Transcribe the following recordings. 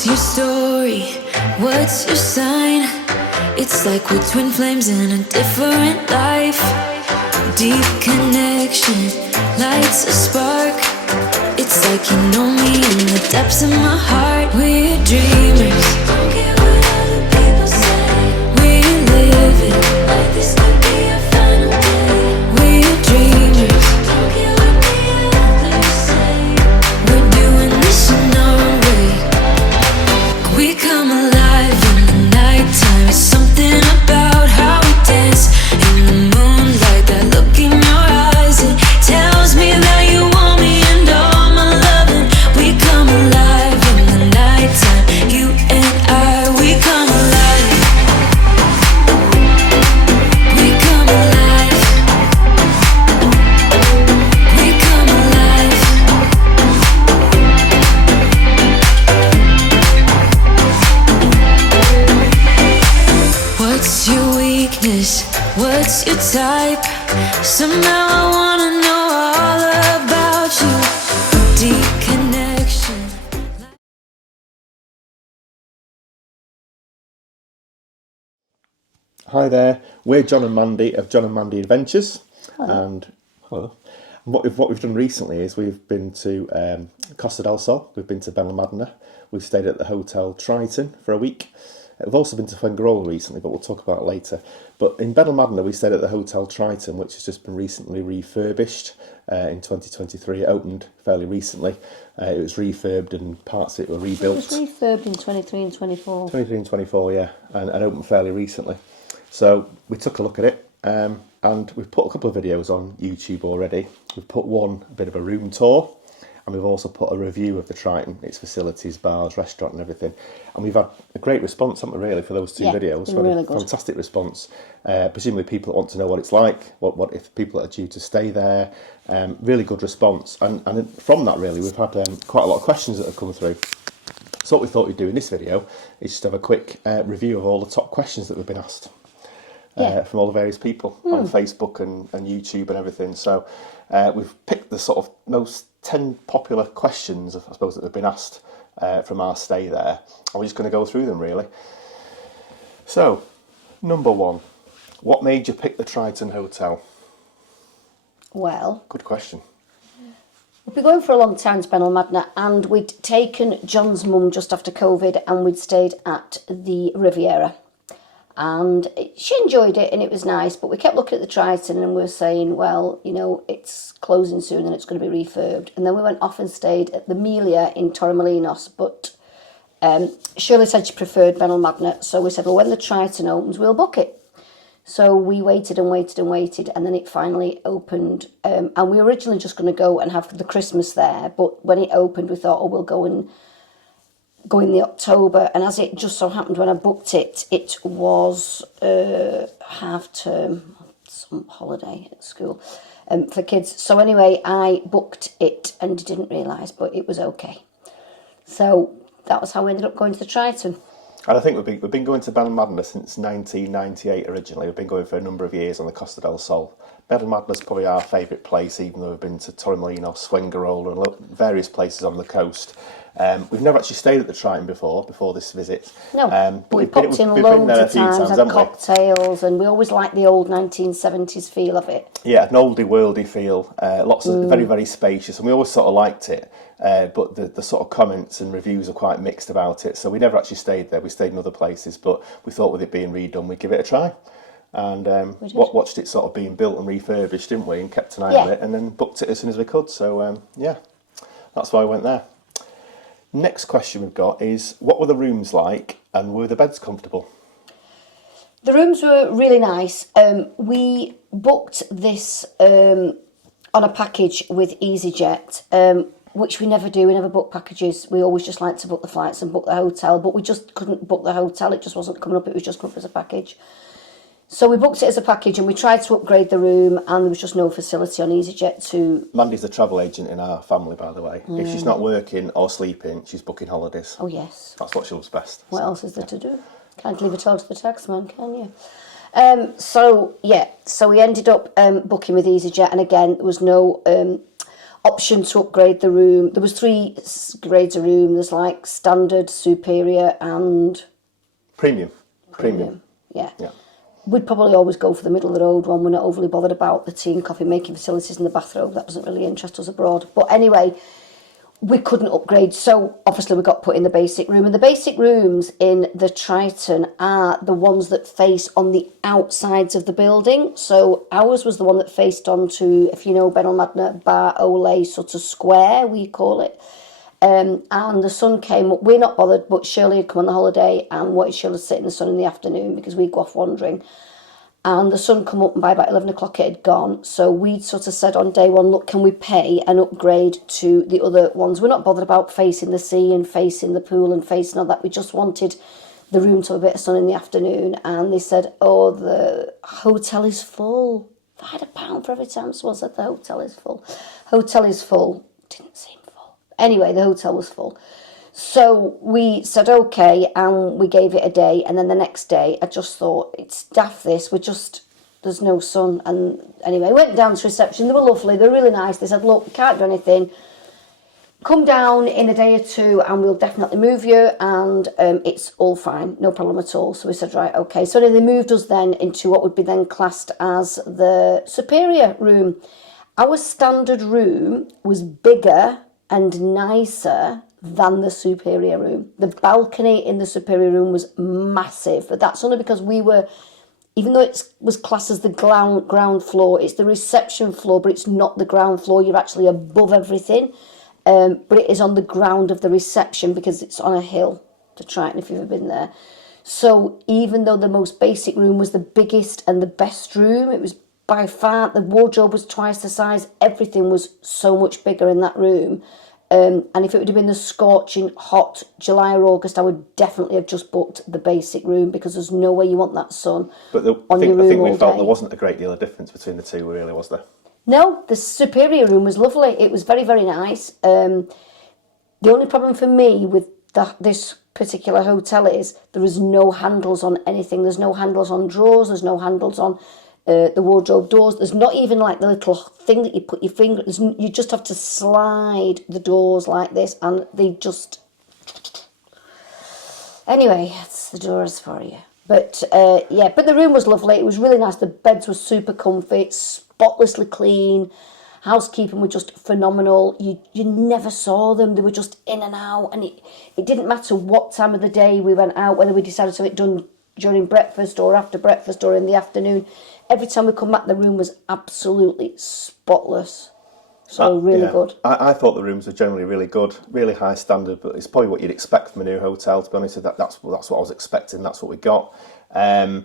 What's your story? What's your sign? It's like we're twin flames in a different life. Deep connection lights a spark. It's like you know me in the depths of my heart. We're dreamers. Don't care what other people say. We're living like this could be our final day. We're dreamers. Don't care what the others say. We're doing this in our way. We come alive in the nighttime. It's something about how we dance in the moonlight. That look in your eyes, it tells me that you want me and all my loving. We come alive in the nighttime. You and I, we come alive. We come alive. We come alive. What's your weakness? What's your type? Somehow I wanna know all about you. Deep connection. Hi there, we're John and Mandy of John and Mandy Adventures. Hello. And hello. And what we've done recently is we've been to Costa Del Sol, we've been to Benalmadena, we've stayed at the Hotel Triton for a week. We've also been to Fuengirola recently, but we'll talk about it later. But in Benalmadena, we stayed at the Hotel Triton, which has just been recently refurbished in 2023. It opened fairly recently. It was refurbed and parts of it were rebuilt. It was refurbed in 23 and 24. 23 and 24, yeah, and opened fairly recently. So we took a look at it, and we've put a couple of videos on YouTube already. We've put one, a bit of a room tour, and we've also put a review of the Triton, its facilities, bars, restaurant and everything. And we've had a great response, haven't we, really, for those two videos. Been really good. Fantastic response. Presumably people that want to know what it's like, what if people that are due to stay there. Really good response. And from that, really, we've had quite a lot of questions that have come through. So what we thought we'd do in this video is just have a quick review of all the top questions that we've been asked. From all the various people on Facebook and YouTube and everything. So we've picked the sort of most 10 popular questions, I suppose, that have been asked from our stay there. And we're just going to go through them, really. So, number one, what made you pick the Triton Hotel? Well, Good question. we've been going for a long time to Benalmadena, and we'd taken John's mum just after COVID, and we'd stayed at the Riviera. And she enjoyed it and it was nice, but we kept looking at the Triton and we were saying, well, you know, it's closing soon and it's going to be refurbed. And then we went off and stayed at the Melia in Torremolinos, but Shirley said she preferred Benalmadena, so we said, well, when the Triton opens, we'll book it. So we waited and waited and waited, and then it finally opened. And we were originally just going to go and have the Christmas there, but when it opened, we thought, oh, we'll go in the October. And as it just so happened, when I booked it, it was half term, some holiday at school for kids. So anyway, I booked it and didn't realise, but it was okay. So that was how we ended up going to the Triton. And I think we've been going to Benalmadena since 1998 originally. We've been going for a number of years on the Costa del Sol. Benalmadena is probably our favourite place, even though we've been to Torremolinos, Fuengirola and various places on the coast. We've never actually stayed at the Triton before this visit. No, but we've popped in loads of times, had cocktails, and we always like the old 1970s feel of it. Yeah, an oldie worldy feel, lots of very, very spacious, and we always sort of liked it, but the sort of comments and reviews are quite mixed about it, so we never actually stayed there. We stayed in other places, but we thought with it being redone, we'd give it a try. And watched it sort of being built and refurbished, didn't we, and kept an eye on it, and then booked it as soon as we could. So, yeah, that's why I went there. Next question we've got is, what were the rooms like and were the beds comfortable? The rooms were really nice. We booked this on a package with EasyJet, which we never do. We never book packages. We always just like to book the flights and book the hotel, but we just couldn't book the hotel. It just wasn't coming up. It was just coming up as a package. So we booked it as a package and we tried to upgrade the room, and there was just no facility on EasyJet to... Mandy's the travel agent in our family, by the way. If she's not working or sleeping, she's booking holidays. Oh, yes. That's what she loves best. What else is there to do? Can't leave it all to the taxman, can you? So we ended up booking with EasyJet, and again, there was no option to upgrade the room. There was 3 grades of room. There's like standard, superior and... Premium. Yeah. Yeah. We'd probably always go for the middle of the road one. We're not overly bothered about the tea and coffee making facilities in the bathrobe. That doesn't really interest us abroad. But anyway, we couldn't upgrade, so obviously we got put in the basic room. And the basic rooms in the Triton are the ones that face on the outsides of the building. So ours was the one that faced onto, if you know Benalmadena, Bar Ole sort of square, we call it. And the sun came up. We're not bothered, but Shirley had come on the holiday and wanted Shirley to sit in the sun in the afternoon because we'd go off wandering. And the sun come up and by about 11 o'clock it had gone. So we'd sort of said on day one, look, can we pay and upgrade to the other ones? We're not bothered about facing the sea and facing the pool and facing all that. We just wanted the room to have a bit of sun in the afternoon. And they said, oh, the hotel is full. If I had £1 for every time someone said the hotel is full. Hotel is full. Didn't seem full. Anyway, the hotel was full. So we said okay, and we gave it a day, and then the next day I just thought, it's daft this, there's no sun. And anyway, went down to reception. They were lovely, they were really nice. They said, look, we can't do anything, come down in a day or 2 and we'll definitely move you, and it's all fine, no problem at all. So we said, right, okay. So they moved us then into what would be then classed as the superior room. Our standard room was bigger and nicer than the superior room. The balcony in the superior room was massive, but that's only because we were, even though it was classed as the ground floor, it's the reception floor, but it's not the ground floor. You're actually above everything, but it is on the ground of the reception because it's on a hill, to Triton, if you've ever been there. So even though the most basic room was the biggest and the best room, it was by far, the wardrobe was twice the size, everything was so much bigger in that room. And if it would have been the scorching hot July or August, I would definitely have just booked the basic room because there's no way you want that sun But on your room I think we all felt day. there wasn't a great deal of difference between the two, really, was there? No, the superior room was lovely. It was very, very nice. The only problem for me with this particular hotel is there is no handles on anything. There's no handles on drawers. There's no handles on the wardrobe doors. There's not even like the little thing that you put your finger. You just have to slide the doors like this, and they just. Anyway, it's the doors for you. But yeah, but the room was lovely. It was really nice. The beds were super comfy, spotlessly clean. Housekeeping were just phenomenal. You never saw them. They were just in and out, and it didn't matter what time of the day we went out, whether we decided to have it done during breakfast or after breakfast or in the afternoon. Every time we come back, the room was absolutely spotless. So really good. I thought the rooms were generally really good, really high standard, but it's probably what you'd expect from a new hotel, to be honest. That's what I was expecting, that's what we got. I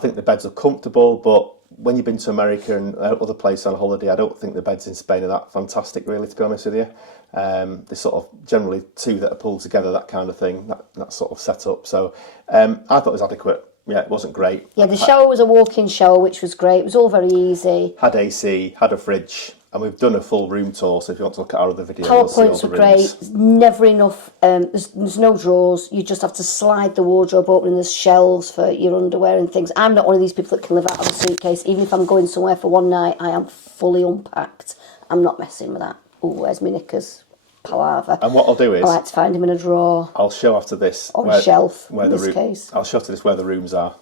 think the beds are comfortable, but when you've been to America and other places on holiday, I don't think the beds in Spain are that fantastic, really, to be honest with you. They're sort of generally 2 that are pulled together, that kind of thing, that sort of setup. So I thought it was adequate. Yeah, it wasn't great. Yeah, the shower was a walk-in shower, which was great. It was all very easy. Had AC, had a fridge, and we've done a full room tour, so if you want to look at our other video, you'll see all PowerPoints the were great. rooms. Never enough. There's no drawers. You just have to slide the wardrobe open, and there's shelves for your underwear and things. I'm not one of these people that can live out of a suitcase. Even if I'm going somewhere for one night, I am fully unpacked. I'm not messing with that. Oh, where's my knickers? Palaver. And what I'll do is, I like to find him in a drawer. I'll show after this. Or a shelf, in this case. I'll show after this where the rooms are.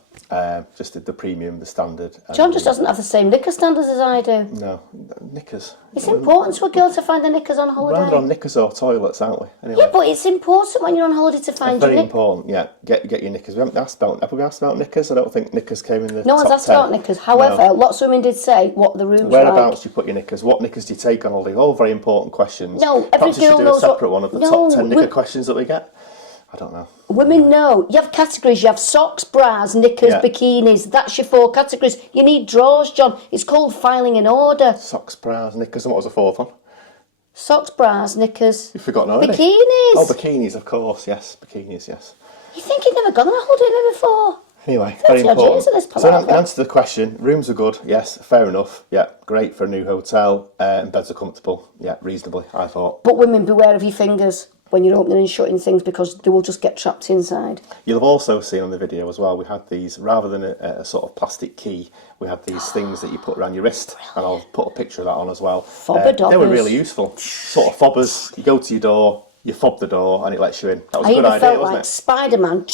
Just the premium, the standard. John just doesn't have the same knicker standards as I do. No, knickers. It's important to a girl to find the knickers on holiday. We're either on knickers or toilets, aren't we? Anyway, Yeah, but it's important when you're on holiday to find your very knickers. important. Yeah, get your knickers. We haven't asked about. Have we asked about knickers? I don't think knickers came in the. No one's top asked 10. about knickers. However, lots of women did say what the rooms were Whereabouts like. do you put your knickers? What knickers do you take on holiday? All very important questions. No, every Perhaps we girl should do knows a what- separate one of the No, top 10 knicker we- questions that we get. I don't know. Women know. You have categories. You have socks, bras, knickers, Yeah. bikinis. That's your 4 categories. You need drawers, John. It's called filing in order. Socks, bras, knickers, and what was the 4th one? Socks, bras, knickers. You've forgotten already. Bikinis. Oh, bikinis, of course. Yes, bikinis. Yes. You think you've never gone on a holiday there before? Anyway, 30 very odd important. years of this So in palaver. answer to the question, rooms are good. Yes, fair enough. Yeah, great for a new hotel. And beds are comfortable. Yeah, reasonably, I thought. But women, beware of your fingers. when you're opening and shutting things because they will just get trapped inside. You'll have also seen on the video as well, we had these, rather than a sort of plastic key, we had these things that you put around your wrist, and I'll put a picture of that on as well. They were really useful. Sort of fobbers, you go to your door, you fob the door, and it lets you in. That was a good idea, felt wasn't like it? Spider-Man,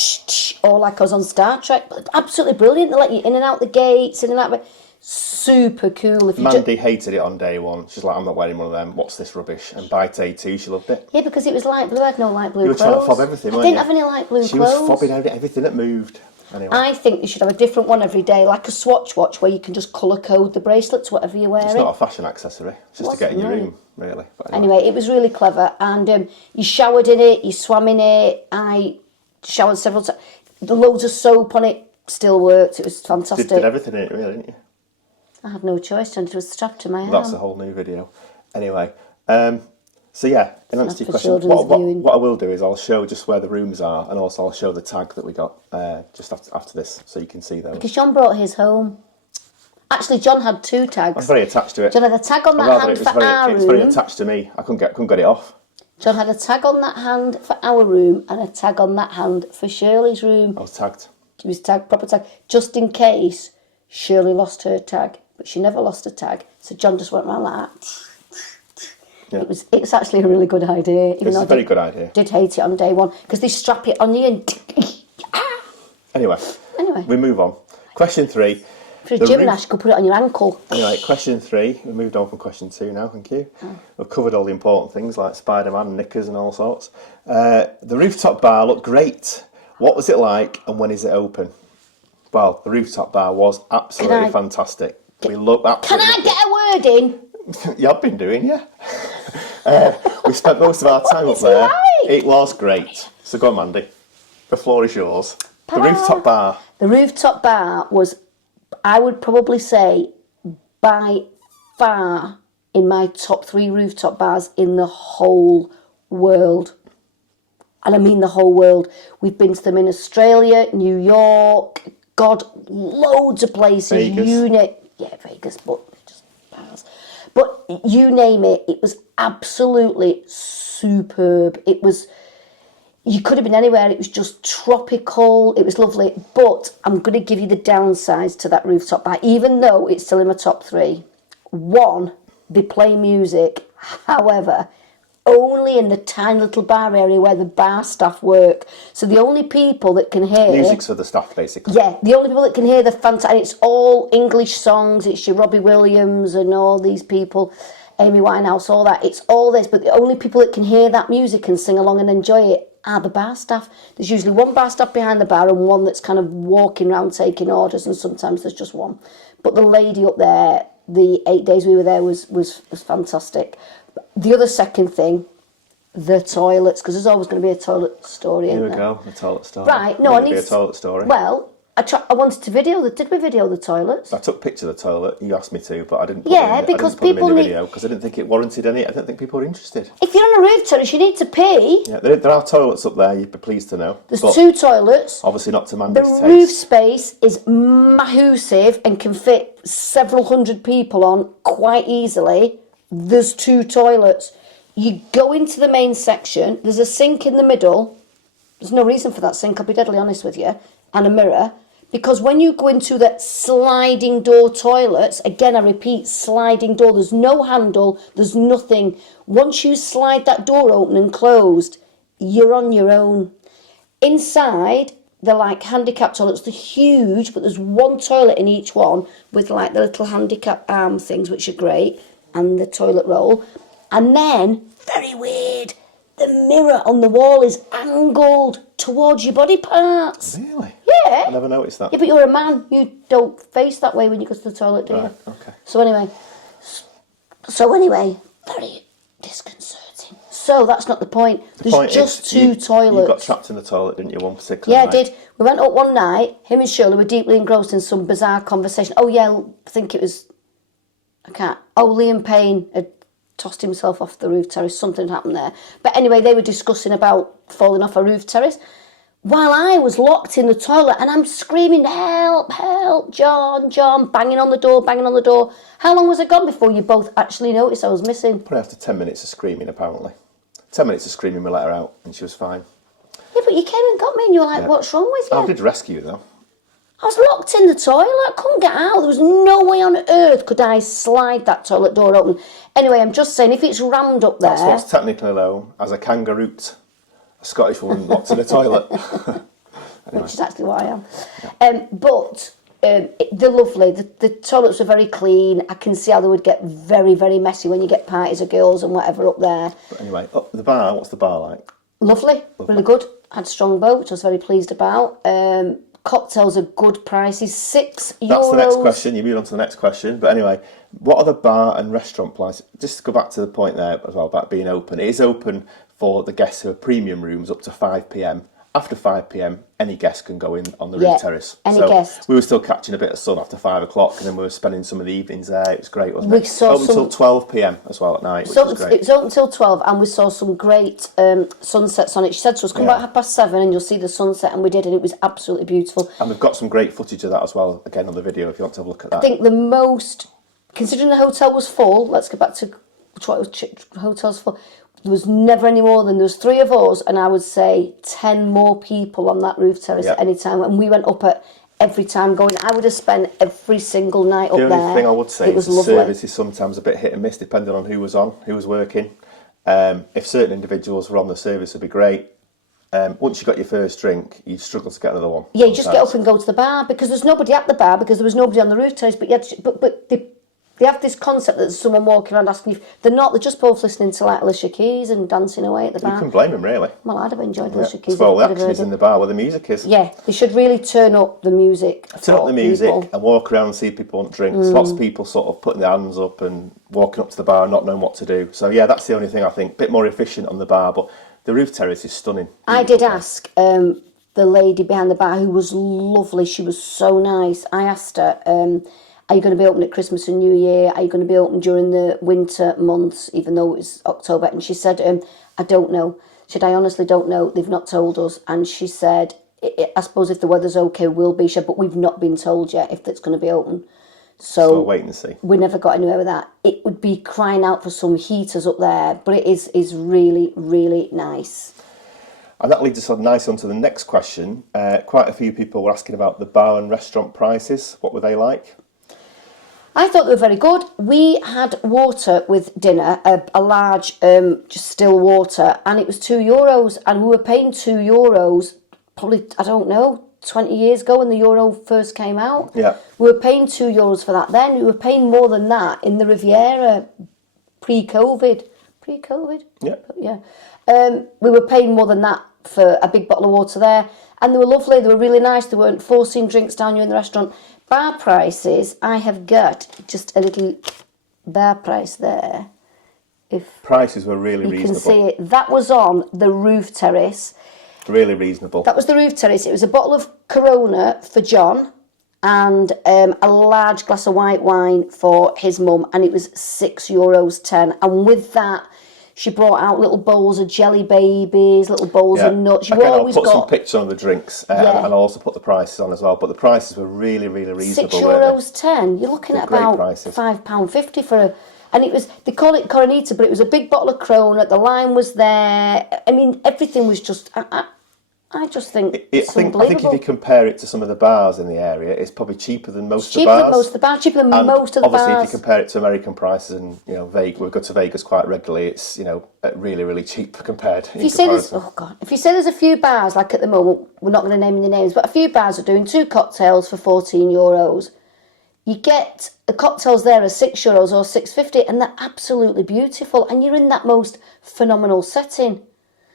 or like I was on Star Trek. Absolutely brilliant. They let you in and out the gates, in and out. Super cool. If you Mandy hated it on day one. She's like, I'm not wearing one of them. What's this rubbish? And by day two, she loved it. Yeah, because it was light blue. I had no light blue You were clothes. trying to fob everything, weren't I didn't you? have any light blue She clothes. was fobbing everything that moved. Anyway. I think you should have a different one every day, like a swatch watch where you can just colour code the bracelets, whatever you're wearing. It's not a fashion accessory. It's just to get in your room, really. But anyway, it was really clever. And you showered in it, you swam in it. I showered several times. The loads of soap on it still worked. It was fantastic. did everything in it, really, didn't you? I had no choice, and it was strapped to my arm. That's a whole new video. Anyway, so yeah, in answer to your question, what I will do is I'll show just where the rooms are, and also I'll show the tag that we got just after this, so you can see those. Because John brought his home. Actually, John had 2 tags. I'm very attached to it. John had a tag on that hand for our room. It's very attached to me. I couldn't get it off. John had a tag on that hand for our room and a tag on that hand for Shirley's room. I was tagged. She was tagged, proper tag, just in case Shirley lost her tag. But she never lost a tag, so John just went around like that. Yeah. It was actually a really good idea. It's a very good idea. Did hate it on day one because they strap it on you and. Anyway, we move on. Question 3. For a gymnast, you could put it on your ankle. Anyway, question 3. We moved on from question 2 now. Thank you. We've covered all the important things like Spider-Man, knickers, and all sorts. The rooftop bar looked great. What was it like, and when is it open? Well, the rooftop bar was absolutely fantastic. We looked absolutely. Can I get a word in? Yeah, I've been doing, yeah. We spent most of our time up there. It was great. So go on, Mandy. The floor is yours. The rooftop bar. The rooftop bar was, I would probably say, by far in my top 3 rooftop bars in the whole world. And I mean the whole world. We've been to them in Australia, New York, God, loads of places. Vegas. Vegas, but just bars. But you name it, it was absolutely superb. It was, you could have been anywhere. It was just tropical. It was lovely. But I'm going to give you the downsides to that rooftop bar, even though it's still in my top 3. 1, they play music. However, only in the tiny little bar area where the bar staff work. So the only people that can hear... Music's for the staff, basically. Yeah, the only people that can hear the fantastic... It's all English songs. It's your Robbie Williams and all these people, Amy Winehouse, all that. It's all this, but the only people that can hear that music and sing along and enjoy it are the bar staff. There's usually one bar staff behind the bar and one that's kind of walking around taking orders, and sometimes there's just one. But the lady up there, the 8 days we were there, was fantastic. The other second thing, the toilets, because there's always going to be a toilet story in there. Here we go, the toilet story. Right, no, I need to be a toilet story. Well, I wanted to video did we video the toilets? I took pictures of the toilet. You asked me to, but I didn't. Because people people in the need video because I didn't think it warranted any. I don't think people were interested. If you're on a roof terrace, you need to pee. Yeah, there are toilets up there. You'd be pleased to know. There's 2 toilets. Obviously, not to Mandy's taste. The roof space is massive and can fit several hundred people on quite easily. There's 2 toilets. You go into the main section. There's a sink in the middle. There's no reason for that sink, I'll be deadly honest with you, and a mirror. Because when you go into the sliding door toilets, again I repeat, sliding door, there's no handle, there's nothing. Once you slide that door open and closed, you're on your own. Inside, they're like handicap toilets, they're huge, but there's 1 toilet in each one with like the little handicap arm things, which are great, and the toilet roll. And then, very weird, the mirror on the wall is angled towards your body parts. Really? Yeah. I never noticed that. Yeah, but you're a man. You don't face that way when you go to the toilet, do you? Right, okay. So anyway, very disconcerting. So that's not the point. There's just 2 toilets. You got trapped in the toilet, didn't you, one particular night? night? I did. We went up one night. Him and Shirley were deeply engrossed in some bizarre conversation. Oh, yeah, I think it was... Liam Payne had tossed himself off the roof terrace. Something happened there. But anyway, they were discussing about falling off a roof terrace while I was locked in the toilet and I'm screaming, help, help, John, banging on the door. How long was it gone before you both actually noticed I was missing? Probably after 10 minutes of screaming, apparently. 10 minutes of screaming, we let her out, and she was fine. Yeah, but you came and got me and you were like, what's wrong with you? I did rescue her, though. I was locked in the toilet. I couldn't get out. There was no way on earth could I slide that toilet door open. Anyway, I'm just saying, if it's rammed up there... That's what's technically known as a kangaroo, a Scottish woman locked in a toilet. Anyway. Which is actually what I am. Yeah. They're lovely. The toilets were very clean. I can see how they would get very, very messy when you get parties of girls and whatever up there. But anyway, the bar, what's the bar like? Lovely. Really good. Had Strongbow, which I was very pleased about. Cocktails are good prices, €6. That's the next question. You move on to the next question. But anyway, what are the bar and restaurant prices? Just to go back to the point there as well about being open. It is open for the guests who are premium rooms up to 5 p.m. After 5 p.m, any guest can go in on the roof terrace. Any guest. We were still catching a bit of sun after 5 o'clock, and then we were spending some of the evenings there. It was great, wasn't it? Open until 12 p.m. as well at night, which was great. It was open until 12, and we saw some great sunsets on it. She said to us, come back 7:30 and you'll see the sunset, and we did, and it was absolutely beautiful. And we've got some great footage of that as well, again on the video, if you want to have a look at that. I think the most, considering the hotel was full, let's go back to what the hotel's full. There was never any more than, there was 3 of us, and I would say 10 more people on that roof terrace at any time. And we went up at every time going. I would have spent every single night up there. The only thing I would say is the service is sometimes a bit hit and miss depending on who was on, who was working. If certain individuals were on the service, it'd be great. Once you got your first drink, you'd struggle to get another one. Yeah, you just get up and go to the bar, because there's nobody at the bar, because there was nobody on the roof terrace. But they have this concept that there's someone walking around asking you. They're not. They're just both listening to like Alicia Keys and dancing away at the bar. You can blame them, really. Well, I'd have enjoyed Alicia Keys. Well, the action is in the bar where the music is. Yeah, they should really turn up the music. Turn up the music and walk around and see people want drinks. Lots of people sort of putting their hands up and walking up to the bar and not knowing what to do. So yeah, that's the only thing I think. Bit more efficient on the bar, but the roof terrace is stunning. I did ask the lady behind the bar, who was lovely. She was so nice. I asked her, are you going to be open at Christmas and New Year? Are you going to be open during the winter months, even though it's October? And she said, I don't know. She said, I honestly don't know. They've not told us. And she said, I suppose if the weather's okay, we'll be. She said, but we've not been told yet if it's going to be open. So wait and see. We never got anywhere with that. It would be crying out for some heaters up there, but it is really, really nice. And that leads us on nicely onto the next question. Quite a few people were asking about the bar and restaurant prices. What were they like? I thought they were very good. We had water with dinner, a large just still water, and it was €2, and we were paying €2 probably, I don't know, 20 years ago when the euro first came out. Yeah. We were paying €2 for that then. We were paying more than that in the Riviera pre-COVID. Pre-COVID? Yeah. Yeah. We were paying more than that for a big bottle of water there, and they were lovely. They were really nice. They weren't forcing drinks down you in the restaurant. Bar prices, I have got just a little bar price there. If prices were really reasonable. You can see it. That was on the roof terrace. Really reasonable. That was the roof terrace. It was a bottle of Corona for John and a large glass of white wine for his mum, and it was €6.10. And with that, she brought out little bowls of jelly babies, little bowls of nuts. I'll put some pictures on the drinks, and I'll also put the prices on as well. But the prices were really, really reasonable. €6.10. You're looking at about £5.50 for a. And it was, they call it Coronita, but it was a big bottle of Corona. The lime was there. I mean, everything was just. I just think it's unbelievable. I think if you compare it to some of the bars in the area, it's probably cheaper than most of the bars. Cheaper than most of the bars. Cheaper than most of the bars. Obviously, if you compare it to American prices, and Vegas, we go to Vegas quite regularly. It's really, really cheap compared. If you say there's a few bars, like at the moment, we're not going to name any names, but a few bars are doing 2 cocktails for €14. You get the cocktails there are €6 or $6.50, and they're absolutely beautiful, and you're in that most phenomenal setting.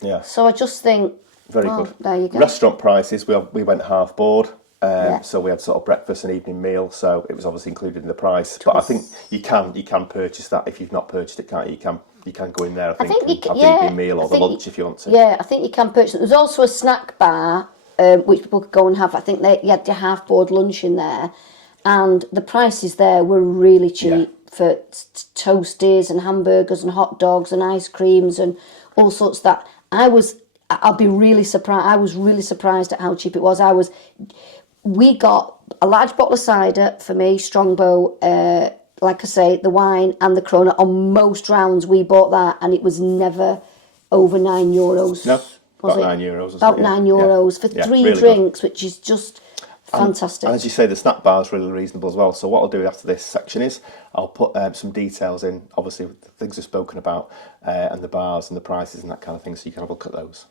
Yeah. So I just think. Very good. There you go. Restaurant prices, we went half board, so we had sort of breakfast and evening meal, so it was obviously included in the price. But I think you can purchase that if you've not purchased it, can't you? You can go in there, I think and have the evening meal or the lunch if you want to. Yeah, I think you can purchase it. There's also a snack bar which people could go and have. I think you had your half board lunch in there, and the prices there were really cheap for toasties and hamburgers and hot dogs and ice creams and all sorts of that. I'll be really surprised. I was really surprised at how cheap it was. We got a large bottle of cider for me, Strongbow, like I say, the wine and the Corona. On most rounds we bought that, and it was never over €9. No, was about it? €9. About €9 for three really drinks, which is just fantastic. And as you say, the snack bar is really reasonable as well. So what I'll do after this section is I'll put some details in, obviously with the things we've spoken about, and the bars and the prices and that kind of thing, so you can have a look at those.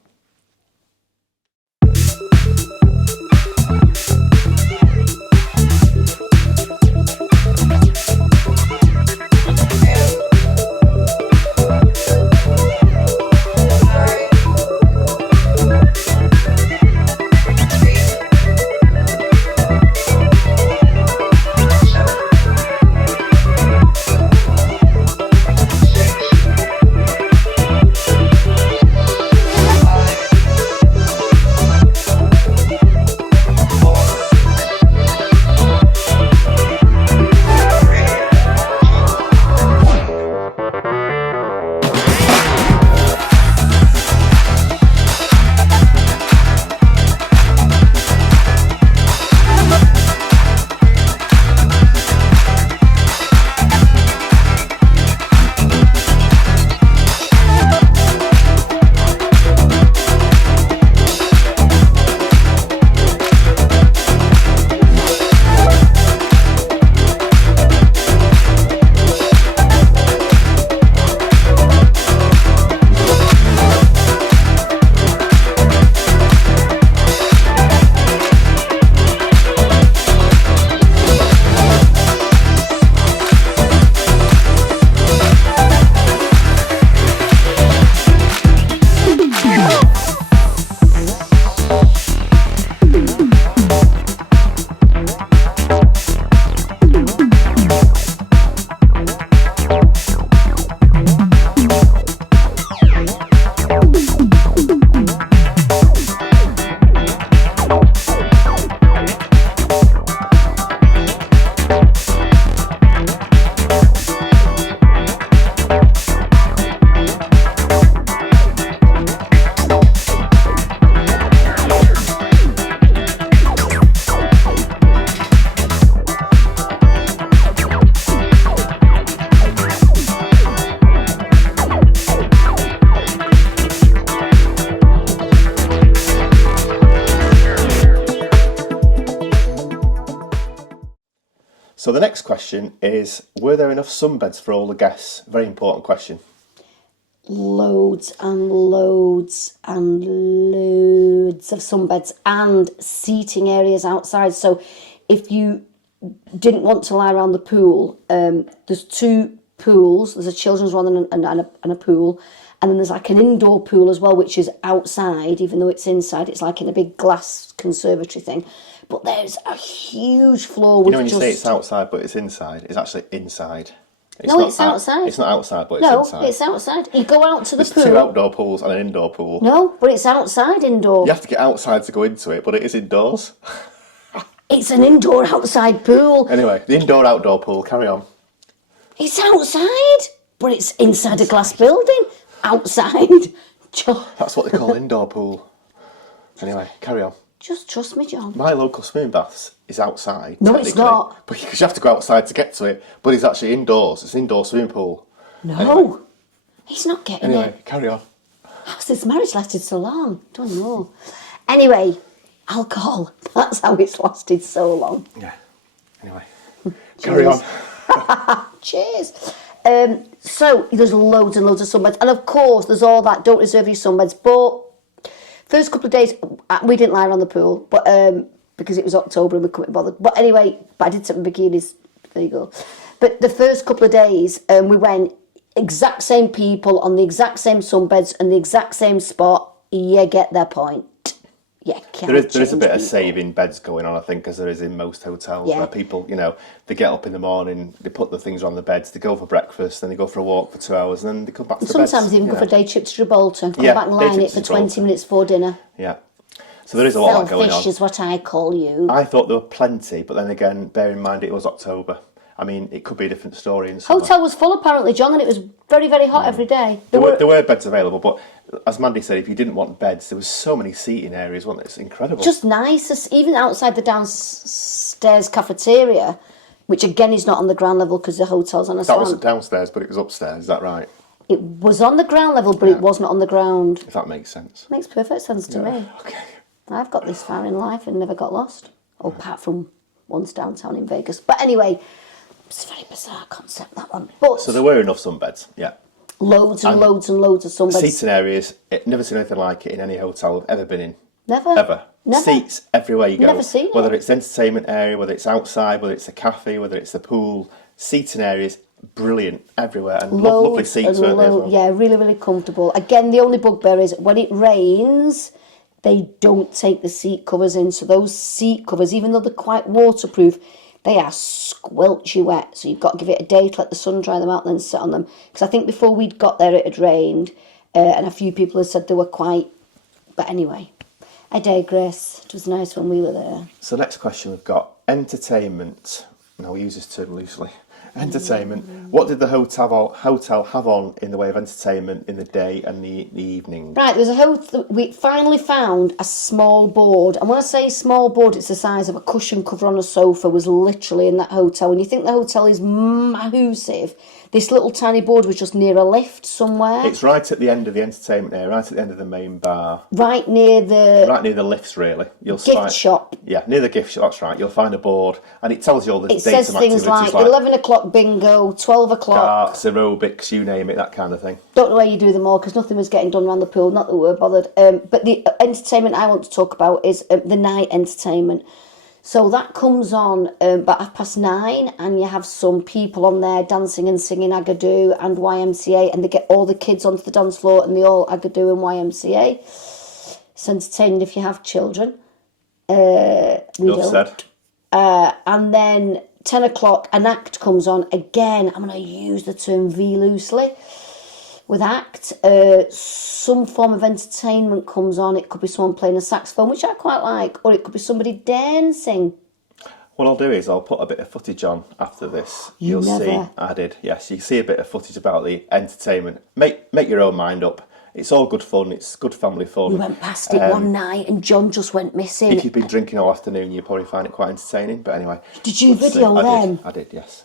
So the next question is, were there enough sunbeds for all the guests? Very important question. Loads and loads and loads of sunbeds and seating areas outside. So if you didn't want to lie around the pool, there's two pools. There's a children's one and a pool. And then there's like an indoor pool as well, which is outside, even though it's inside. It's like in a big glass conservatory thing. But there's a huge floor with You know when you say it's outside but it's inside, it's actually inside. It's outside. It's not outside but it's inside. No, it's outside. You go out to the There's pool. two outdoor pools and an indoor pool. No, but it's outside indoor. You have to get outside to go into it, but it is indoors. It's an indoor outside pool. Anyway, the indoor-outdoor pool, carry on. It's outside, but it's inside a glass building. Outside. That's what they call indoor pool. Anyway, carry on. Just trust me, John. My local swimming baths is outside. No, it's not. But because you have to go outside to get to it, but it's actually indoors. It's an indoor swimming pool. No, anyway. He's not getting Anyway, it. carry on. How's this marriage lasted so long? Don't know. Anyway, alcohol. That's how it's lasted so long. Yeah. Anyway, carry on. Cheers. So there's loads and loads of sunbeds, and of course there's all that don't reserve your sunbeds. But first couple of days we didn't lie around the pool, but because it was October and we couldn't be bothered. But anyway, I did some bikinis. There you go. But the first couple of days we went exact same people on the exact same sunbeds and the exact same spot. You get their point. Yeah, There is a bit of saving beds going on, I think, as there is in most hotels, Yeah. where people, they get up in the morning, they put the things on the beds, they go for breakfast, then they go for a walk for 2 hours, and then they come back to the beds. Sometimes even go for a day trip to Gibraltar and come Yeah, back and day lie in trip it to for 20 Gibraltar. minutes before dinner. Yeah. So there is a lot of that going on. Selfish is what I call you. I thought there were plenty, but then again, bear in mind it was October. I mean, it could be a different story in summer. Hotel was full apparently, John, and it was very, very hot every day. There were beds available, but as Mandy said, if you didn't want beds, there was so many seating areas, wasn't it? It's incredible. Just nice, even outside the downstairs cafeteria, which again is not on the ground level because the hotel's on a That slant. wasn't downstairs, but it was upstairs, is that right? It was on the ground level, but it wasn't on the ground. If that makes sense. Makes perfect sense to me. Okay. I've got this far in life and never got lost. Oh, apart from once downtown in Vegas. But anyway, it's a very bizarre concept, that one. But So there were enough sunbeds, yeah. loads and loads and loads of sunbeds. Seating areas, never seen anything like it in any hotel I've ever been in. Never? Ever. Never. Seats everywhere you go. Never seen whether it. it's the entertainment area, whether it's outside, whether it's the cafe, whether it's the pool. Seating areas, brilliant everywhere. And lovely seats, weren't they, as well? Yeah, really, really comfortable. Again, the only bugbear is when it rains, they don't take the seat covers in. So those seat covers, even though they're quite waterproof, they are squelchy wet. So you've got to give it a day to let the sun dry them out and then sit on them. Because I think before we'd got there, it had rained. And a few people had said they were quite... But anyway, I digress. It was nice when we were there. So next question we've got, entertainment. Now we use this term loosely. Entertainment. What did the hotel have on in the way of entertainment in the day and the evening? Right, there was a hotel. We finally found a small board. And when I say small board, it's the size of a cushion cover on a sofa, was literally in that hotel. When you think the hotel is massive, this little tiny board was just near a lift somewhere. It's right at the end of the entertainment area, right at the end of the main bar. Right near the lifts, really. You'll gift shop. Yeah, near the gift shop, that's right. You'll find a board, and it tells you all the It says things like 11 o'clock bingo, 12 o'clock. darts, aerobics, you name it, that kind of thing. Don't know where you do them all because nothing was getting done around the pool, not that we were bothered. But the entertainment I want to talk about is the night entertainment. So that comes on about 9:30, and you have some people on there dancing and singing Agadoo and YMCA, and they get all the kids onto the dance floor and they all Agadoo and YMCA. It's entertaining if you have children. We don't. Said. And then 10 o'clock, an act comes on. Again, I'm going to use the term V loosely. With act, some form of entertainment comes on. It could be someone playing a saxophone, which I quite like, or it could be somebody dancing. What I'll do is I'll put a bit of footage on after this. You'll see. I did, yes. You see a bit of footage about the entertainment. Make your own mind up. It's all good fun. It's good family fun. We went past it one night and John just went missing. If you've been drinking all afternoon, you probably find it quite entertaining. But anyway. Did you video them? I did, yes.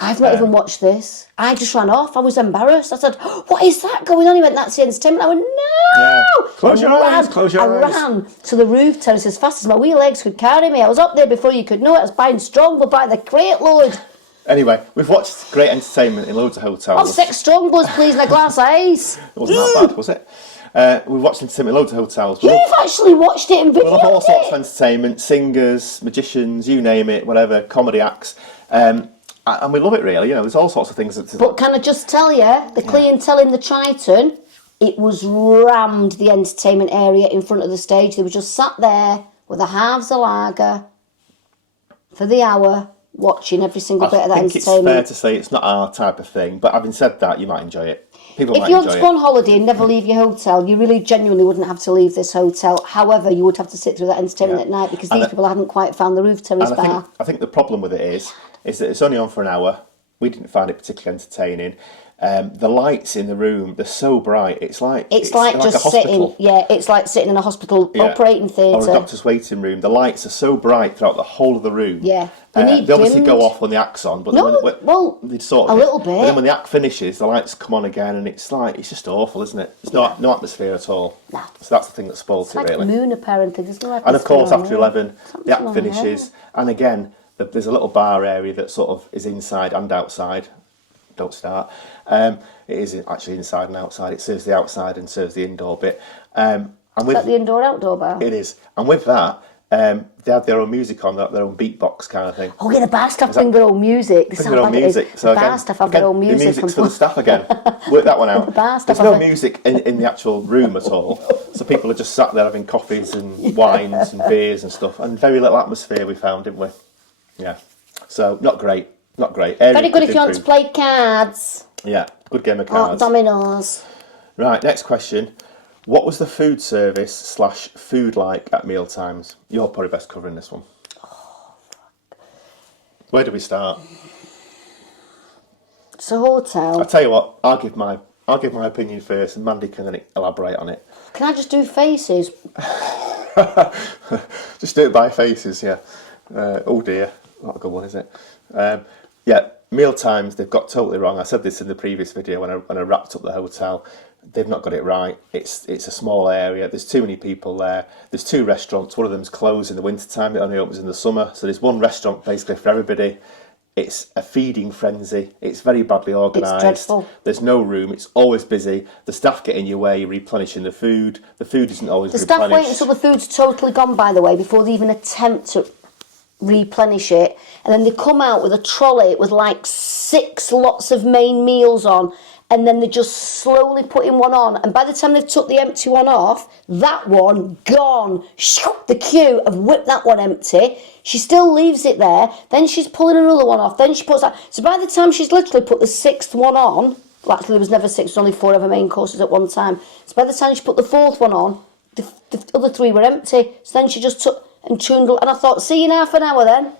I've not even watched this. I just ran off. I was embarrassed. I said, what is that going on? He went, that's the entertainment. I went, no! Yeah. Close your eyes, close your eyes. I ran to the roof terrace as fast as my wee legs could carry me. I was up there before you could know it. I was buying Strongbow by the crate load. Anyway, we've watched great entertainment in loads of hotels. I'll 6 Strongbows, please, and a glass of ice. It wasn't that bad, was it? We've watched entertainment in loads of hotels. You've actually watched it in video. We'll have all sorts of entertainment, singers, magicians, you name it, whatever, comedy acts. And we love it, really. You know, there's all sorts of things. But can I just tell you, the clientele in the Triton, it was rammed, the entertainment area in front of the stage. They were just sat there with a halves of lager for the hour, watching every single bit of that entertainment. I think it's fair to say it's not our type of thing, but having said that, you might enjoy it. People if you want to go on holiday and never leave your hotel, you really genuinely wouldn't have to leave this hotel. However, you would have to sit through that entertainment at night because these people haven't quite found the roof terrace bar. I think the problem with it is that it's only on for an hour. We didn't find it particularly entertaining. The lights in the room, they're so bright. It's like just a sitting. Yeah, it's like sitting in a hospital operating theatre. Or a doctor's waiting room. The lights are so bright throughout the whole of the room. Yeah. They obviously go off when the act's on, but they sort of a little bit. But then when the act finishes, the lights come on again, and it's just awful, isn't it? It's no atmosphere at all. No. So that's the thing that spoils It's it, like really. Moon, apparently. There's no atmosphere. And of course, after 11, the act on finishes, and again, there's a little bar area that sort of is inside and outside. Don't start. It is actually inside and outside. It serves the outside and serves the indoor bit. Is that the indoor-outdoor bar? It is. And with that, they have their own music on, their own beatbox kind of thing. Oh yeah, the bar staff bring their own music. They sound like music. The bar staff have their own music. The music's for the staff again. Work that one out. The bar staff There's no music in the actual room at all. So people are just sat there having coffees and wines and beers and stuff. And very little atmosphere we found, didn't we? Yeah. So not great. Not great. Very good if you want to play cards. Yeah, good game of cards. Or dominoes. Right, next question. What was the food service / food like at meal times? You're probably best covering this one. Oh, fuck. Where do we start? It's a hotel. I'll tell you what, I'll give my opinion first and Mandy can then elaborate on it. Can I just do faces? Just do it by faces, yeah. Oh dear, not a good one, is it? Yeah, Meal times, they've got totally wrong. I said this in the previous video when I wrapped up the hotel. They've not got it right. It's a small area. There's too many people there. There's 2 restaurants. One of them's closed in the winter time. It only opens in the summer. So there's one restaurant basically for everybody. It's a feeding frenzy. It's very badly organised. It's dreadful. There's no room. It's always busy. The staff get in your way, replenishing the food. The food isn't always replenished. The staff wait until the food's totally gone, by the way, before they even attempt to replenish it. And then they come out with a trolley with like 6 lots of main meals on. And then they're just slowly putting one on. And by the time they've took the empty one off, that one gone. The queue have whipped that one empty. She still leaves it there. Then she's pulling another one off. Then she puts that. So by the time she's literally put the 6th one on, well, actually there was never 6, there was only 4 other main courses at one time. So by the time she put the 4th one on, the other 3 were empty. So then she just took and trundled. And I thought, see you in half an hour then.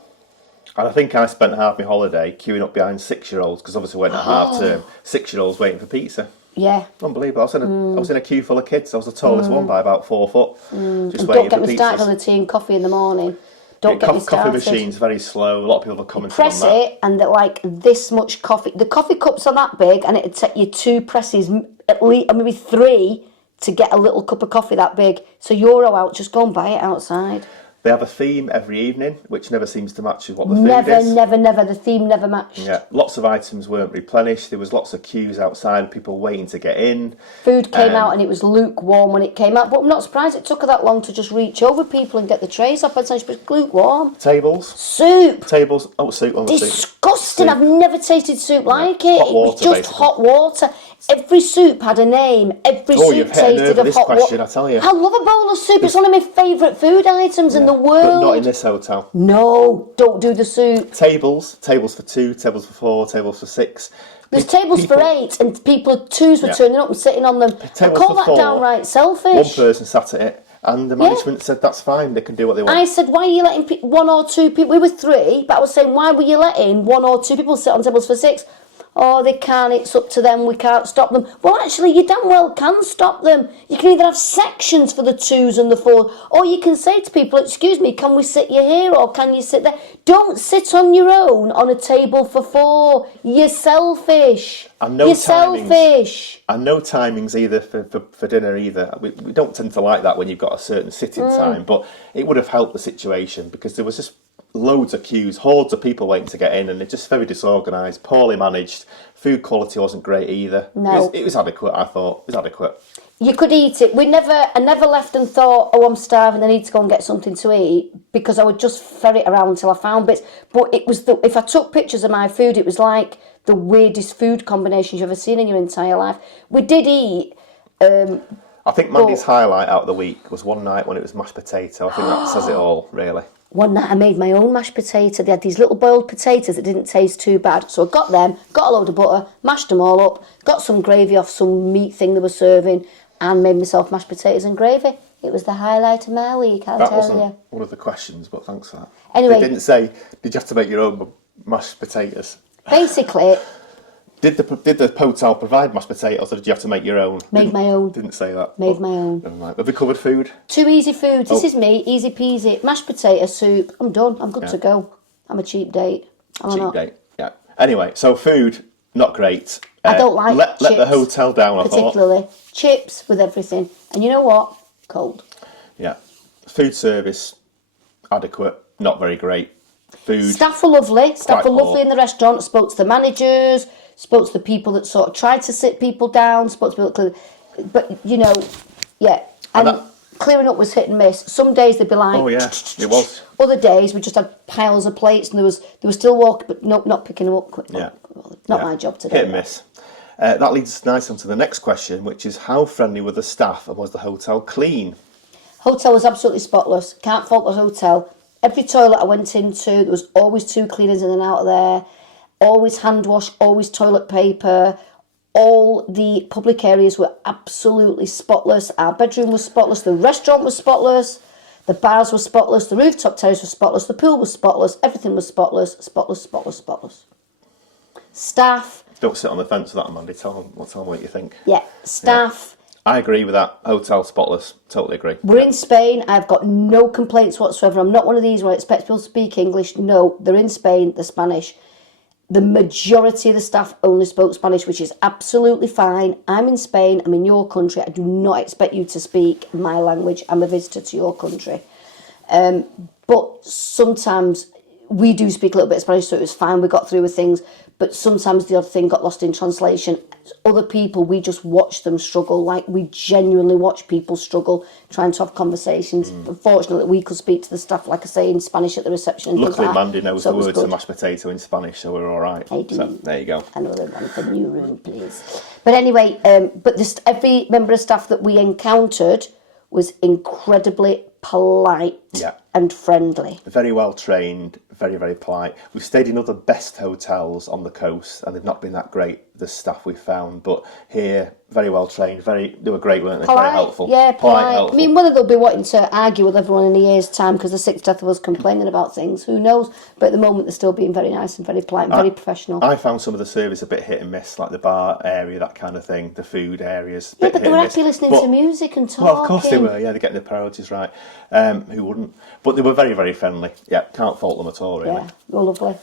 And I think I spent half my holiday queuing up behind 6-year-olds because obviously we went at half term. 6-year-olds waiting for pizza. Yeah. Unbelievable. I was in a queue full of kids. I was the tallest one by about 4 foot. Just And waiting don't get for me pizzas. started on the tea and coffee in the morning. Don't get me started. Coffee machine's very slow. A lot of people have commented Press on that. it and they're like this much coffee. The coffee cups are that big and it'd take you 2 presses, at least, or maybe 3, to get a little cup of coffee that big. So Euro out, just go and buy it outside. They have a theme every evening, which never seems to match with what the food is. Never. The theme never matched. Yeah, lots of items weren't replenished. There was lots of queues outside, people waiting to get in. Food came out and it was lukewarm when it came out. But I'm not surprised it took her that long to just reach over people and get the trays off. By the time she was lukewarm. Tables. Soup. Tables. Oh, soup on the soup. Disgusting. Soup. I've never tasted soup like it. Hot water, it was just basically. hot water. Every soup had a name. Every soup you've hit a nerve tasted with of this hot question, water. I tell you. I love a bowl of soup. It's one of my favourite food items in the world. But not in this hotel. No, don't do the soup. Tables for 2, tables for 4, tables for 6. There's tables for 8 and people at 2s were turning up and sitting on them. I Tables call for that 4, downright selfish. One person sat at it, and the management said that's fine. They can do what they want. I said, why are you letting 1 or 2 people? We were 3, but I was saying, why were you letting 1 or 2 people sit on tables for 6? Oh, they can't, it's up to them, we can't stop them. Well, actually, you damn well can stop them. You can either have sections for the 2s and the 4s, or you can say to people, excuse me, can we sit you here, or can you sit there? Don't sit on your own on a table for 4. You're selfish. And no You're timings. selfish. And no timings either for dinner either. We don't tend to like that when you've got a certain sitting time, but it would have helped the situation because there was just loads of queues, hordes of people waiting to get in, and they're just very disorganised, poorly managed. Food quality wasn't great either. No. It was adequate, I thought. It was adequate. You could eat it. I never left and thought, oh, I'm starving, I need to go and get something to eat, because I would just ferret around until I found bits. But it was if I took pictures of my food, it was like the weirdest food combinations you've ever seen in your entire life. We did eat. I think Mandy's highlight out of the week was one night when it was mashed potato. I think that says it all, really. One night I made my own mashed potato. They had these little boiled potatoes that didn't taste too bad. So I got them, got a load of butter, mashed them all up, got some gravy off some meat thing they were serving, and made myself mashed potatoes and gravy. It was the highlight of my week, I'll That tell wasn't you. one of the questions, but thanks for that. Anyway. They didn't say, did you have to make your own mashed potatoes? Basically, Did the hotel provide mashed potatoes, or did you have to make your own? Made my own. Didn't say that. Made my own. Never mind. Have we covered food? 2 easy foods. This Oh. is me, easy peasy. Mashed potato soup. I'm done. I'm good to go. I'm a cheap date. Am I Cheap not? date. Yeah. Anyway, so food, not great. I don't like let the chips, hotel down, I thought. particularly. Chips with everything. And you know what? Cold. Yeah. Food service, adequate, not very great. Food. Staff were lovely. Staff Quite were lovely poor. in the restaurant. Spoke to the managers. Spoke to the people that sort of tried to sit people down. Spoke to people. But you know, yeah. And clearing up was hit and miss. Some days they'd be like, Oh yeah, it was. Other days we just had piles of plates and they were still walking, but not picking them up quick. Yeah. Not Yeah. my job today. Hit and miss. That leads us nicely on to the next question, which is how friendly were the staff and was the hotel clean? Hotel was absolutely spotless. Can't fault the hotel. Every toilet I went into, there was always 2 cleaners in and out of there. Always hand wash, always toilet paper. All the public areas were absolutely spotless. Our bedroom was spotless. The restaurant was spotless. The bars were spotless. The rooftop terrace was spotless. The pool was spotless. Everything was spotless. Spotless, spotless, spotless. Staff. Don't sit on the fence with that, Mandy. Tell them what you think. Yeah, staff. I agree with that. Hotel spotless. Totally agree. We're in Spain. I've got no complaints whatsoever. I'm not one of these where I expect people to speak English. No, they're in Spain. They're Spanish. The majority of the staff only spoke Spanish, which is absolutely fine. I'm in Spain, I'm in your country. I do not expect you to speak my language. I'm a visitor to your country. But sometimes we do speak a little bit of Spanish, so it was fine. We got through with things. But sometimes the odd thing got lost in translation. Other people, we just watch them struggle. Like, we genuinely watch people struggle trying to have conversations. Unfortunately, we could speak to the staff, like I say, in Spanish at the reception. Luckily, Mandy knows the words good. to mashed potato in Spanish, so we're all right. I do. So, there you go. Another one for new room, please. But anyway, every member of staff that we encountered was incredibly polite and friendly. Very well trained, very, very polite. We've stayed in other best hotels on the coast, and they've not been that great, the staff we've found. But here, very well trained, they were great, weren't they? Polite, very helpful. Yeah, polite. Helpful. I mean, whether they'll be wanting to argue with everyone in a year's time because the 6th death of us complaining about things, who knows? But at the moment, they're still being very nice and very polite and very professional. I found some of the service a bit hit and miss, like the bar area, that kind of thing, the food areas. Yeah, but they were happy listening to music and talking. Well, of course they were, yeah, they're getting their priorities right. Who wouldn't? But they were very, very friendly. Yeah, can't fault them at all, really. Yeah, they were lovely.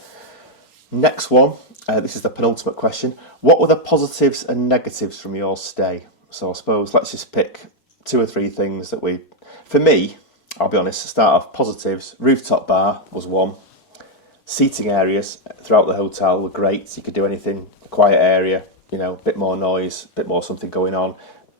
Next one, this is the penultimate question. What were the positives and negatives from your stay? So I suppose let's just pick 2 or 3 things that for me, I'll be honest, to start off, positives, rooftop bar was one. Seating areas throughout the hotel were great. You could do anything, quiet area, a bit more noise, a bit more something going on.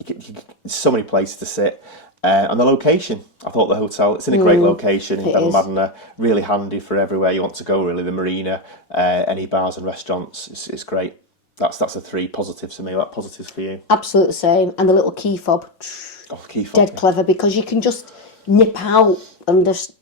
There's so many places to sit. And the location, I thought the hotel, it's in a great location in Benalmadena, really handy for everywhere you want to go, really. The marina, any bars and restaurants, it's great. That's the 3 positives for me. What positives for you? Absolutely the same. And the little key fob. Oh, key fob. Dead clever, because you can just nip out and just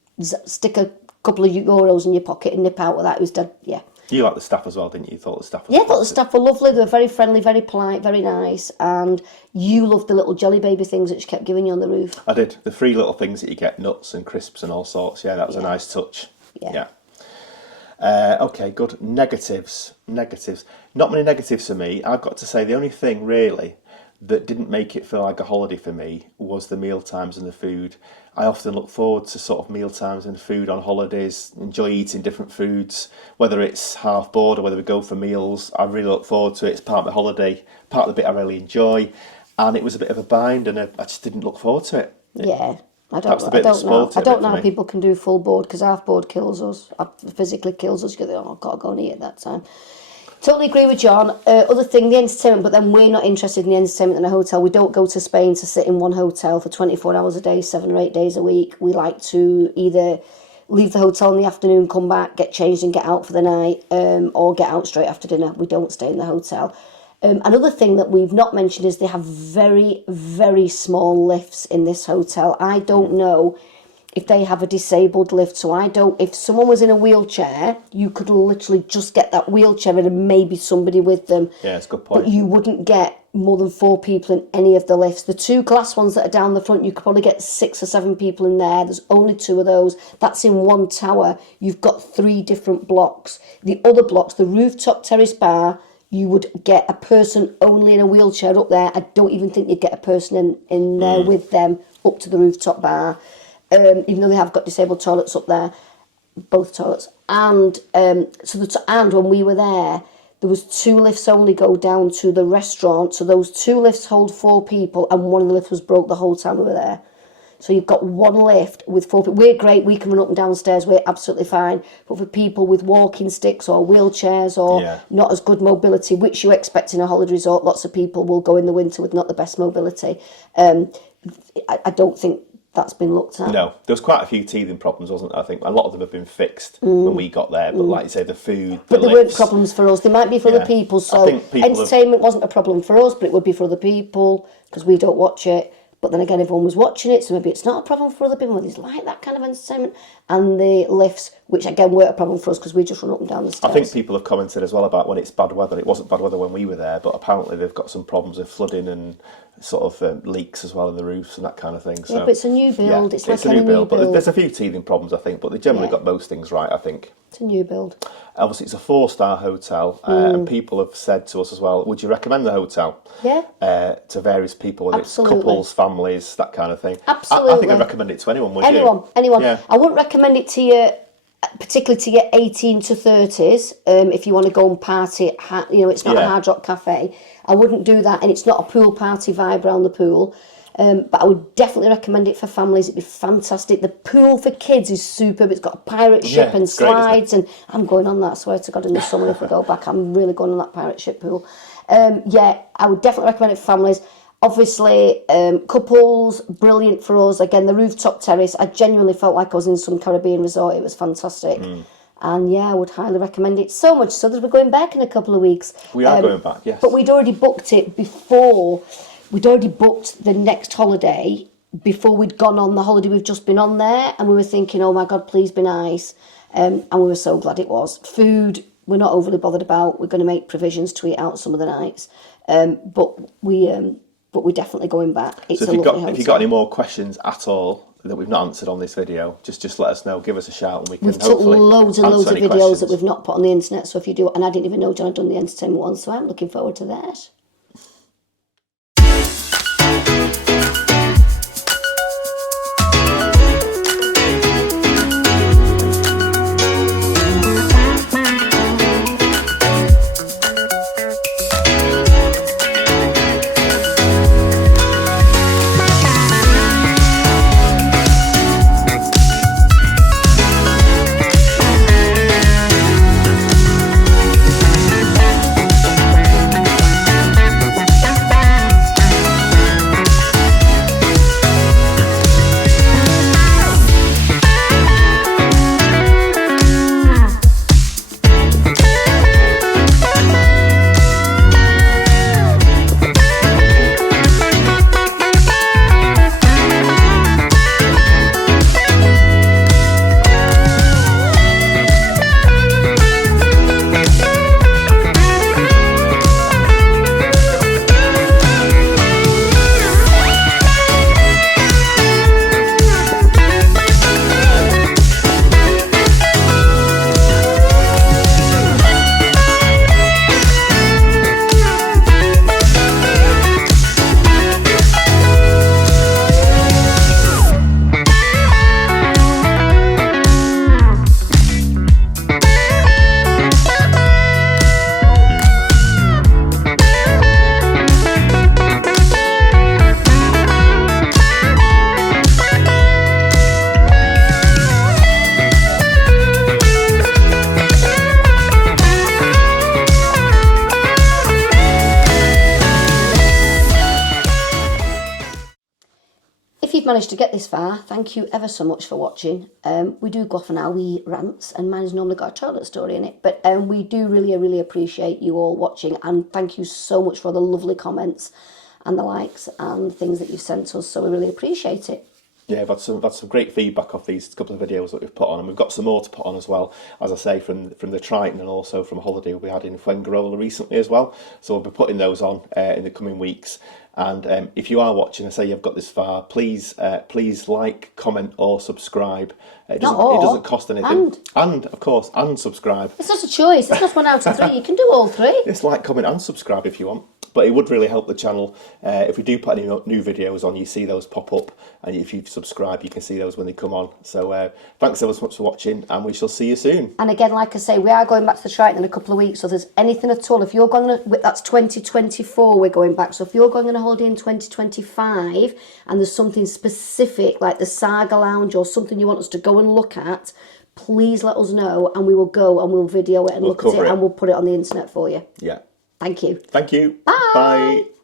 stick a couple of euros in your pocket and nip out with that. It was dead, yeah. You liked the staff as well, didn't you? You thought the staff was I thought the staff were lovely. They were very friendly, very polite, very nice. And you loved the little jelly baby things that she kept giving you on the roof. I did. The free little things that you get, nuts and crisps and all sorts. Yeah, that was a nice touch. Yeah. Okay, good. Negatives. Not many negatives for me. I've got to say the only thing really that didn't make it feel like a holiday for me was the meal times and the food. I often look forward to sort of meal times and food on holidays, enjoy eating different foods, whether it's half board or whether we go for meals. I really look forward to it. It's part of my holiday, part of the bit I really enjoy. And it was a bit of a bind and I just didn't look forward to it. Yeah. I don't know how people can do full board, because half board kills us, physically kills us. You go, oh, I've got to go and eat at that time. Totally agree with John. Other thing, the entertainment, but then we're not interested in the entertainment in a hotel. We don't go to Spain to sit in one hotel for 24 hours a day, 7 or 8 days a week. We like to either leave the hotel in the afternoon, come back, get changed and get out for the night, or get out straight after dinner. We don't stay in the hotel. Another thing that we've not mentioned is they have very, very small lifts in this hotel. I don't know if they have a disabled lift, so if someone was in a wheelchair, you could literally just get that wheelchair in and maybe somebody with them. Yeah, it's a good point. But you wouldn't get more than 4 people in any of the lifts. The 2 glass ones that are down the front, you could probably get 6 or 7 people in there. There's only 2 of those. That's in one tower. You've got 3 different blocks. The other blocks, the rooftop terrace bar, you would get a person only in a wheelchair up there. I don't even think you'd get a person in there with them up to the rooftop bar. Even though they have got disabled toilets up there, both toilets. And and when we were there was 2 lifts only go down to the restaurant. So those 2 lifts hold 4 people, and one of the lifts was broke the whole time we were there. So you've got 1 lift with 4 people. We're great, we can run up and downstairs, we're absolutely fine. But for people with walking sticks or wheelchairs or not as good mobility, which you expect in a holiday resort, lots of people will go in the winter with not the best mobility. I don't think that's been looked at. No, there was quite a few teething problems, wasn't there? I think a lot of them have been fixed when we got there, but like you say, the food, but they weren't problems for us. They might be for other people, so entertainment wasn't a problem for us, but it would be for other people, because we don't watch it. But then again, everyone was watching it, so maybe it's not a problem for other people. Whether it's like that kind of entertainment. And the lifts, which again weren't a problem for us because we just run up and down the stairs. I think people have commented as well about when it's bad weather. It wasn't bad weather when we were there, but apparently they've got some problems with flooding and sort of leaks as well in the roofs and that kind of thing. So, yeah, but it's a new build. Yeah, it's like a new build. But there's a few teething problems, I think, but they generally got most things right, I think. It's a new build. Obviously, it's a 4-star hotel, and people have said to us as well, would you recommend the hotel? Yeah. To various people, whether Absolutely. it's couples, families, that kind of thing. Absolutely. I think I'd recommend it to anyone, would you? Anyone. Yeah. I wouldn't recommend it to you particularly to get 18 to 30s, if you want to go and party, it's not a Hard Rock Cafe. I wouldn't do that, and it's not a pool party vibe around the pool. But I would definitely recommend it for families. It'd be fantastic. The pool for kids is superb. It's got a pirate ship and slides, and I'm going on that, I swear to God, in the summer if we go back. I'm really going on that pirate ship pool. I would definitely recommend it for families. Obviously, couples, brilliant for us. Again, the rooftop terrace, I genuinely felt like I was in some Caribbean resort. It was fantastic. And I would highly recommend it, so much so that we're going back in a couple of weeks. We are going back, yes. But we'd already booked it before. We'd already booked the next holiday before we'd gone on the holiday we've just been on there, and we were thinking, oh my God, please be nice. And we were so glad it was. Food, we're not overly bothered about. We're going to make provisions to eat out some of the nights. But we're definitely going back. It's so if you've got any more questions at all that we've not answered on this video, just let us know, give us a shout, and we can hopefully loads and loads of videos questions that we've not put on the internet. So if you do, and I didn't even know John had done the entertainment one, so I'm looking forward to that. Managed to get this far, thank you ever so much for watching. We do go off on our wee rants, and mine has normally got a toilet story in it, but we do really appreciate you all watching, and thank you so much for the lovely comments and the likes and things that you've sent us, so we really appreciate it. Yeah, we've had some great feedback off these couple of videos that we've put on, and we've got some more to put on as well, as I say, from the Triton, and also from a holiday we had in Fuengirola recently as well. So we'll be putting those on in the coming weeks. And if you are watching, I say you've got this far, please like, comment, or subscribe. It doesn't cost anything. And of course, and subscribe. It's not a choice. It's not one out of three. You can do all three. It's like, comment, and subscribe if you want. But it would really help the channel. If we do put any new videos on, you see those pop up, and if you subscribe, you can see those when they come on. So thanks ever so much for watching, and we shall see you soon. And again, like I say, we are going back to the Triton in a couple of weeks, so if there's anything at all, if you're going to, that's 2024 we're going back, so if you're going on a holiday in 2025, and there's something specific, like the Saga Lounge, or something you want us to go and look at, please let us know, and we will go and we'll video it and look at it, and we'll put it on the internet for you. Yeah. Thank you. Thank you. Bye. Bye.